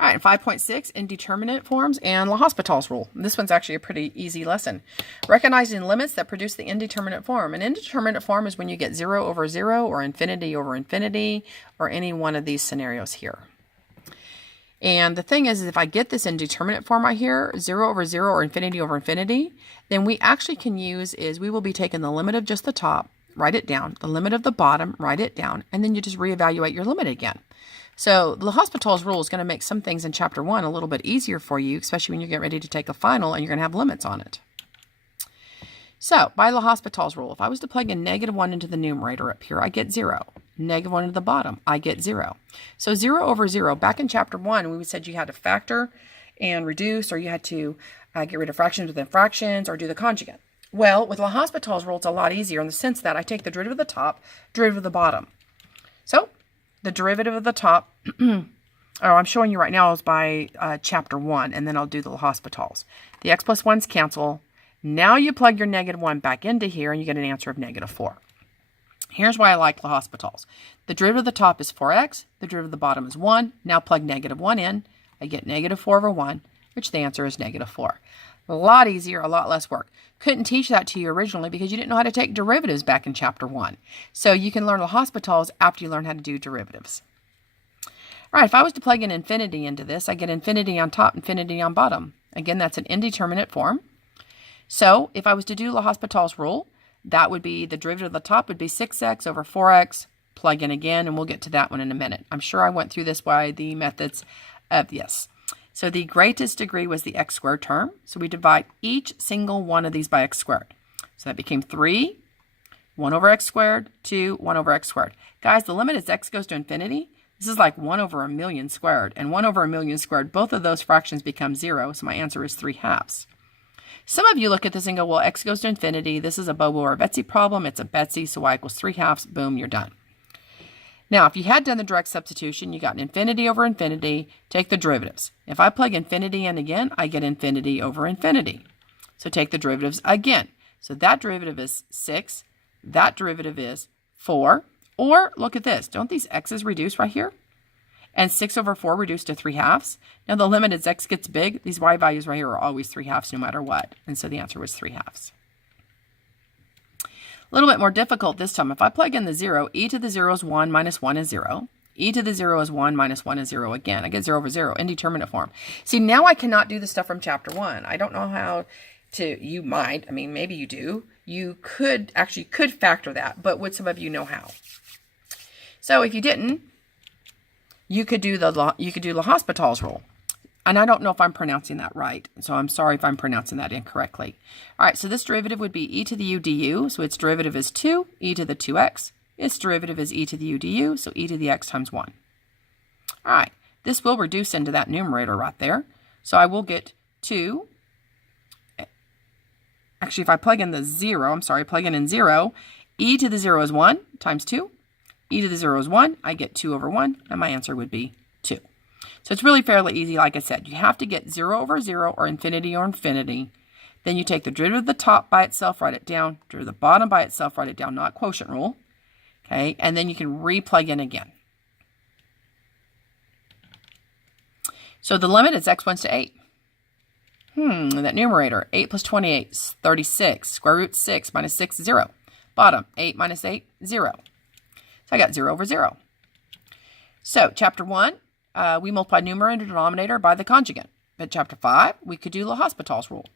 All right, 5.6, indeterminate forms and L'Hopital's rule. This one's actually a pretty easy lesson. Recognizing limits that produce the indeterminate form. An indeterminate form is when you get 0 over 0 or infinity over infinity or any one of these scenarios here. And the thing is if I get this indeterminate form right here, 0 over 0 or infinity over infinity, then we actually can use is we will be taking the limit of just the top, write it down, the limit of the bottom, write it down, and then you just reevaluate your limit again. So L'Hopital's rule is going to make some things in chapter 1 a little bit easier for you, especially when you get ready to take a final and you're going to have limits on it. So by L'Hopital's rule, if I was to plug in -1 into the numerator up here, I get 0. -1 into the bottom, I get 0. So 0 over 0, back in chapter 1, we said you had to factor and reduce, or you had to get rid of fractions within fractions, or do the conjugate. Well, with L'Hopital's rule, it's a lot easier in the sense that I take the derivative of the top, derivative of the bottom. So the derivative of the top, I'm showing you right now is by chapter 1, and then I'll do the L'Hopital's. The x plus 1's cancel. Now you plug your -1 back into here, and you get an answer of -4. Here's why I like L'Hopital's. The derivative of the top is 4x. The derivative of the bottom is 1. Now plug -1 in. I get -4 over 1, which the answer is -4. A lot easier, a lot less work. Couldn't teach that to you originally because you didn't know how to take derivatives back in chapter 1. So you can learn L'Hopital's after you learn how to do derivatives. All right, if I was to plug in infinity into this, I get infinity on top, infinity on bottom. Again, that's an indeterminate form. So if I was to do L'Hopital's rule, that would be the derivative of the top would be 6x over 4x, plug in again, and we'll get to that one in a minute. I'm sure I went through this by the methods of yes. So the greatest degree was the x squared term. So we divide each single one of these by x squared. So that became 3, 1 over x squared, 2, 1 over x squared. Guys, the limit as x goes to infinity, this is like 1 over a million squared. And 1 over a million squared, both of those fractions become 0. So my answer is 3/2. Some of you look at this and go, well, x goes to infinity. This is a Bobo or a Betsy problem. It's a Betsy, so y equals 3/2. Boom, you're done. Now, if you had done the direct substitution, you got an infinity over infinity. Take the derivatives. If I plug infinity in again, I get infinity over infinity. So take the derivatives again. So that derivative is 6. That derivative is 4. Or look at this. Don't these x's reduce right here? And 6 over 4 reduced to 3/2. Now the limit as x gets big, these y values right here are always 3/2 no matter what. And so the answer was 3/2. A little bit more difficult this time. If I plug in the 0, e to the 0 is 1 minus 1 is 0. E to the 0 is 1 minus 1 is 0 again. I get 0 over 0, indeterminate form. See, now I cannot do the stuff from chapter 1. I don't know how to, you might, I mean, maybe you do. You could factor that, but would some of you know how? So if you didn't, you could do L'Hopital's rule. And I don't know if I'm pronouncing that right, so I'm sorry if I'm pronouncing that incorrectly. All right, so this derivative would be e to the u du, so its derivative is 2, e to the 2x. Its derivative is e to the u du, so e to the x times 1. All right, this will reduce into that numerator right there. So I will get 2. Actually, if I plug in the 0, plug in 0, e to the 0 is 1 times 2. E to the 0 is 1. I get 2 over 1, and my answer would be 2. So it's really fairly easy, like I said. You have to get 0 over 0 or infinity. Then you take the derivative of the top by itself, write it down. Derivative of the bottom by itself, write it down, not quotient rule. Okay, and then you can re-plug in again. So the limit is x wants to 8. That numerator, 8 plus 28 is 36. Square root 6 minus 6 is 0. Bottom, 8 minus 8, 0. So I got 0 over 0. So chapter 1, we multiply numerator and denominator by the conjugate. But chapter 5, we could do L'Hopital's rule.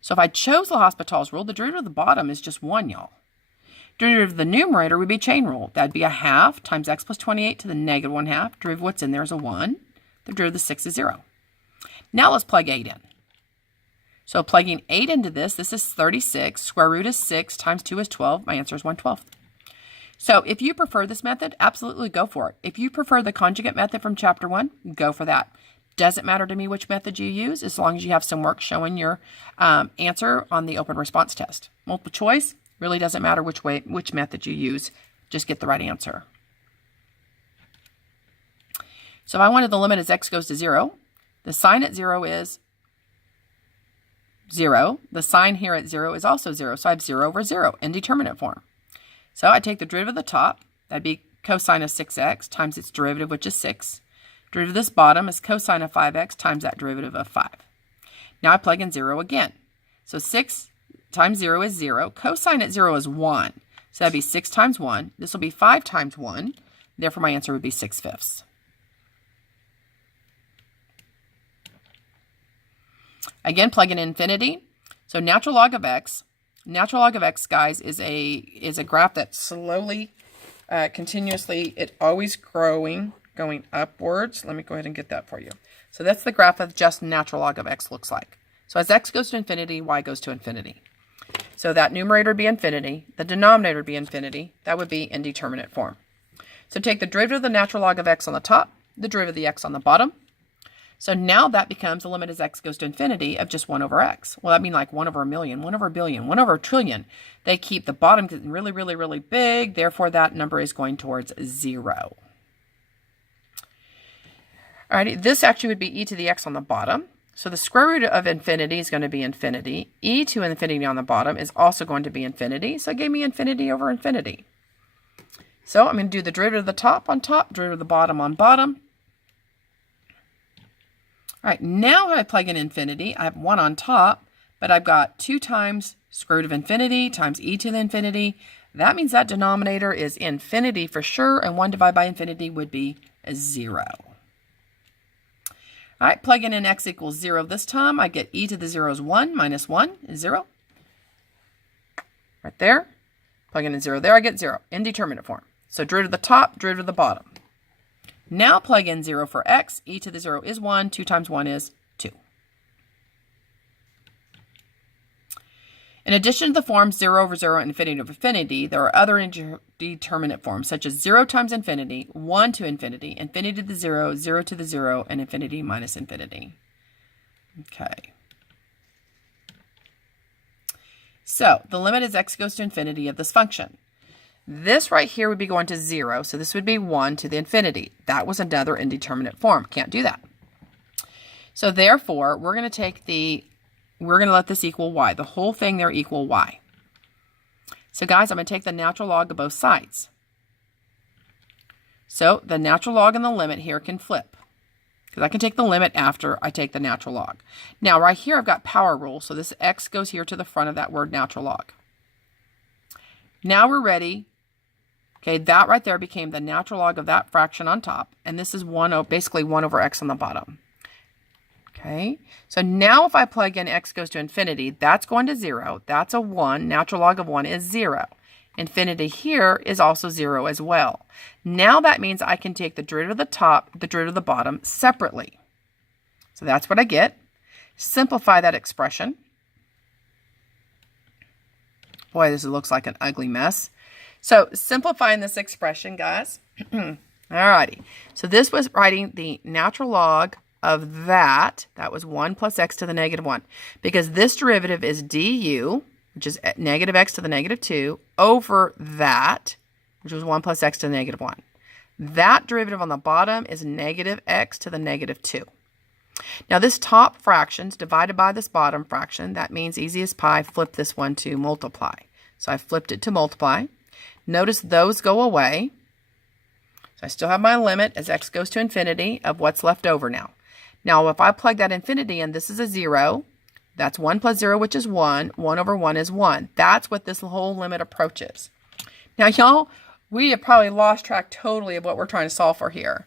So if I chose L'Hopital's rule, the derivative of the bottom is just 1, y'all. Derivative of the numerator would be chain rule. That'd be a half times x plus 28 to the -1/2. Derivative of what's in there is a 1. The derivative of the 6 is 0. Now let's plug 8 in. So plugging 8 into this is 36. Square root is 6 times 2 is 12. My answer is 1/12. So if you prefer this method, absolutely go for it. If you prefer the conjugate method from chapter 1, go for that. Doesn't matter to me which method you use, as long as you have some work showing your answer on the open response test. Multiple choice, really doesn't matter which method you use. Just get the right answer. So if I wanted the limit as x goes to 0, the sign at 0 is 0. The sign here at 0 is also 0. So I have 0 over 0, indeterminate form. So I take the derivative of the top, that'd be cosine of 6x, times its derivative, which is 6. Derivative Derivative of this bottom is cosine of 5x times that derivative of 5. Now I plug in 0 again. So 6 times 0 is 0. Cosine at 0 is 1. So that'd be 6 times 1. This will be 5 times 1. Therefore, my answer would be 6/5. Again, plug in infinity. So natural log of x. Natural log of x, guys, is a graph that's slowly, continuously, it's always going upwards. Let me go ahead and get that for you. So that's the graph of just natural log of x looks like. So as x goes to infinity, y goes to infinity. So that numerator would be infinity. The denominator would be infinity. That would be indeterminate form. So take the derivative of the natural log of x on the top, the derivative of the x on the bottom. So now that becomes the limit as x goes to infinity of just 1 over x. Well, that means like 1 over a million, 1 over a billion, 1 over a trillion. They keep the bottom getting really, really, really big. Therefore, that number is going towards 0. Alrighty, this actually would be e to the x on the bottom. So the square root of infinity is going to be infinity. E to infinity on the bottom is also going to be infinity. So it gave me infinity over infinity. So I'm going to do the derivative of the top on top, derivative of the bottom on bottom. All right, now when I plug in infinity, I have 1 on top, but I've got 2 times square root of infinity times e to the infinity. That means that denominator is infinity for sure, and 1 divided by infinity would be 0. All right, plugging in x equals 0 this time, I get e to the 0 is 1 minus 1 is 0. Right there. Plugging in 0 there, I get 0. Indeterminate form. So derivative of the top, derivative of the bottom. Now plug in 0 for x. E to the 0 is 1. 2 times 1 is 2. In addition to the forms 0 over 0 and infinity over infinity, there are other indeterminate forms, such as 0 times infinity, 1 to infinity, infinity to the 0, 0 to the 0, and infinity minus infinity. Okay. So the limit as x goes to infinity of this function. This right here would be going to 0, so this would be 1 to the infinity. That was another indeterminate form. Can't do that. So therefore, we're going to let this equal y. The whole thing there equal y. So guys, I'm going to take the natural log of both sides. So the natural log and the limit here can flip, because I can take the limit after I take the natural log. Now right here I've got power rule, so this x goes here to the front of that word natural log. Now we're ready. Okay, that right there became the natural log of that fraction on top, and this is basically 1 over x on the bottom. Okay, so now if I plug in x goes to infinity, that's going to 0. That's a 1. Natural log of 1 is 0. Infinity here is also 0 as well. Now that means I can take the derivative of the top, the derivative of the bottom separately. So that's what I get. Simplify that expression. Boy, this looks like an ugly mess. So simplifying this expression, guys. Alrighty. So this was writing the natural log of that. That was 1 plus x to the negative 1. Because this derivative is du, which is negative x to the negative 2, over that, which was 1 plus x to the negative 1. That derivative on the bottom is negative x to the negative 2. Now this top fraction is divided by this bottom fraction. That means easy as pie, flip this one to multiply. So I flipped it to multiply. Notice those go away. So I still have my limit as x goes to infinity of what's left over now. Now if I plug that infinity in, this is a 0. That's 1 plus 0, which is 1. 1 over 1 is 1. That's what this whole limit approaches. Now y'all, we have probably lost track totally of what we're trying to solve for here.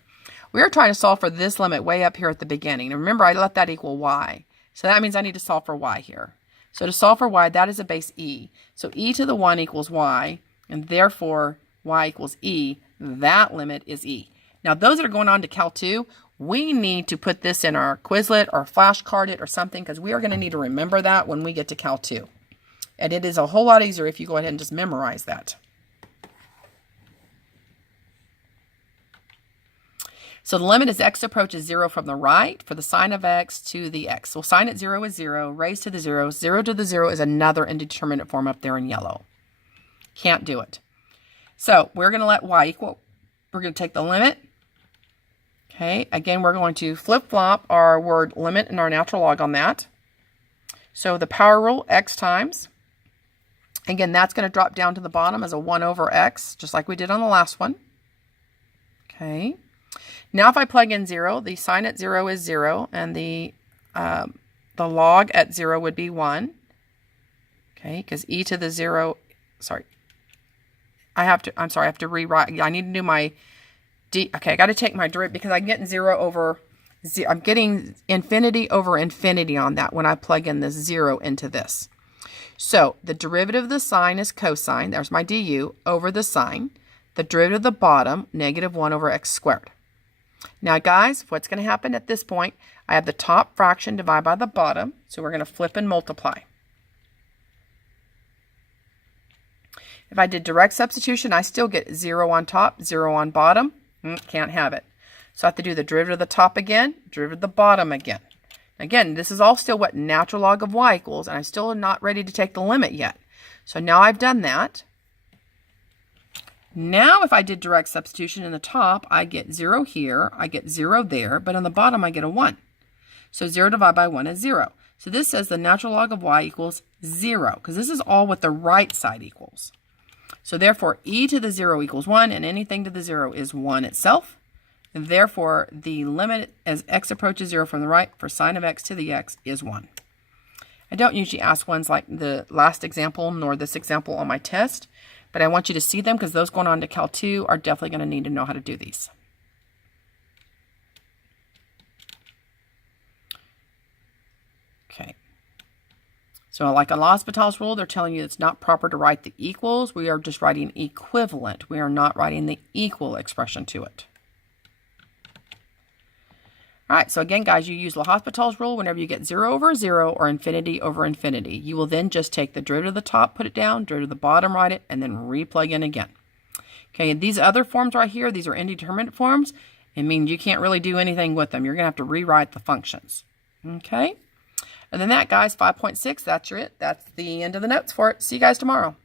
We are trying to solve for this limit way up here at the beginning. And remember, I let that equal y. So that means I need to solve for y here. So to solve for y, that is a base e. So e to the 1 equals y, and therefore y equals e. That limit is e. Now those that are going on to Cal 2, we need to put this in our Quizlet or flashcard it or something, because we are going to need to remember that when we get to Cal 2. And it is a whole lot easier if you go ahead and just memorize that. So the limit as x approaches 0 from the right for the sine of x to the x. So sine at 0 is 0, raised to the 0. 0 to the 0 is another indeterminate form up there in yellow. Can't do it. So we're going to let y equal. We're going to take the limit. Okay, again, we're going to flip-flop our word limit and our natural log on that. So the power rule, x times. Again, that's going to drop down to the bottom as a 1 over x, just like we did on the last one. Okay. Now if I plug in 0, the sign at 0 is 0, and the log at 0 would be 1. Okay, because e to the 0, sorry. I have to rewrite. I need to do my d. Okay, I got to take my derivative because I'm getting 0 over, I'm getting infinity over infinity on that when I plug in this 0 into this. So the derivative of the sine is cosine, there's my du, over the sine. The derivative of the bottom, negative 1 over x squared. Now guys, what's going to happen at this point? I have the top fraction divided by the bottom, so we're going to flip and multiply. If I did direct substitution, I still get 0 on top, 0 on bottom. Can't have it. So I have to do the derivative of the top again, derivative of the bottom again. Again, this is all still what natural log of y equals, and I'm still not ready to take the limit yet. So now I've done that. Now if I did direct substitution in the top, I get 0 here, I get 0 there, but on the bottom I get a 1. So 0 divided by 1 is 0. So this says the natural log of y equals 0, because this is all what the right side equals. So therefore, e to the 0 equals 1, and anything to the 0 is 1 itself. And therefore, the limit as x approaches 0 from the right for sine of x to the x is 1. I don't usually ask ones like the last example nor this example on my test, but I want you to see them because those going on to Cal 2 are definitely going to need to know how to do these. Okay. So like on L'Hopital's rule, they're telling you it's not proper to write the equals. We are just writing equivalent. We are not writing the equal expression to it. All right, so again, guys, you use L'Hopital's rule whenever you get 0 over 0 or infinity over infinity. You will then just take the derivative of the top, put it down, derivative of the bottom, write it, and then re-plug in again. Okay, and these other forms right here, these are indeterminate forms. It means you can't really do anything with them. You're going to have to rewrite the functions. Okay, and then that, guys, 5.6, that's it. That's the end of the notes for it. See you guys tomorrow.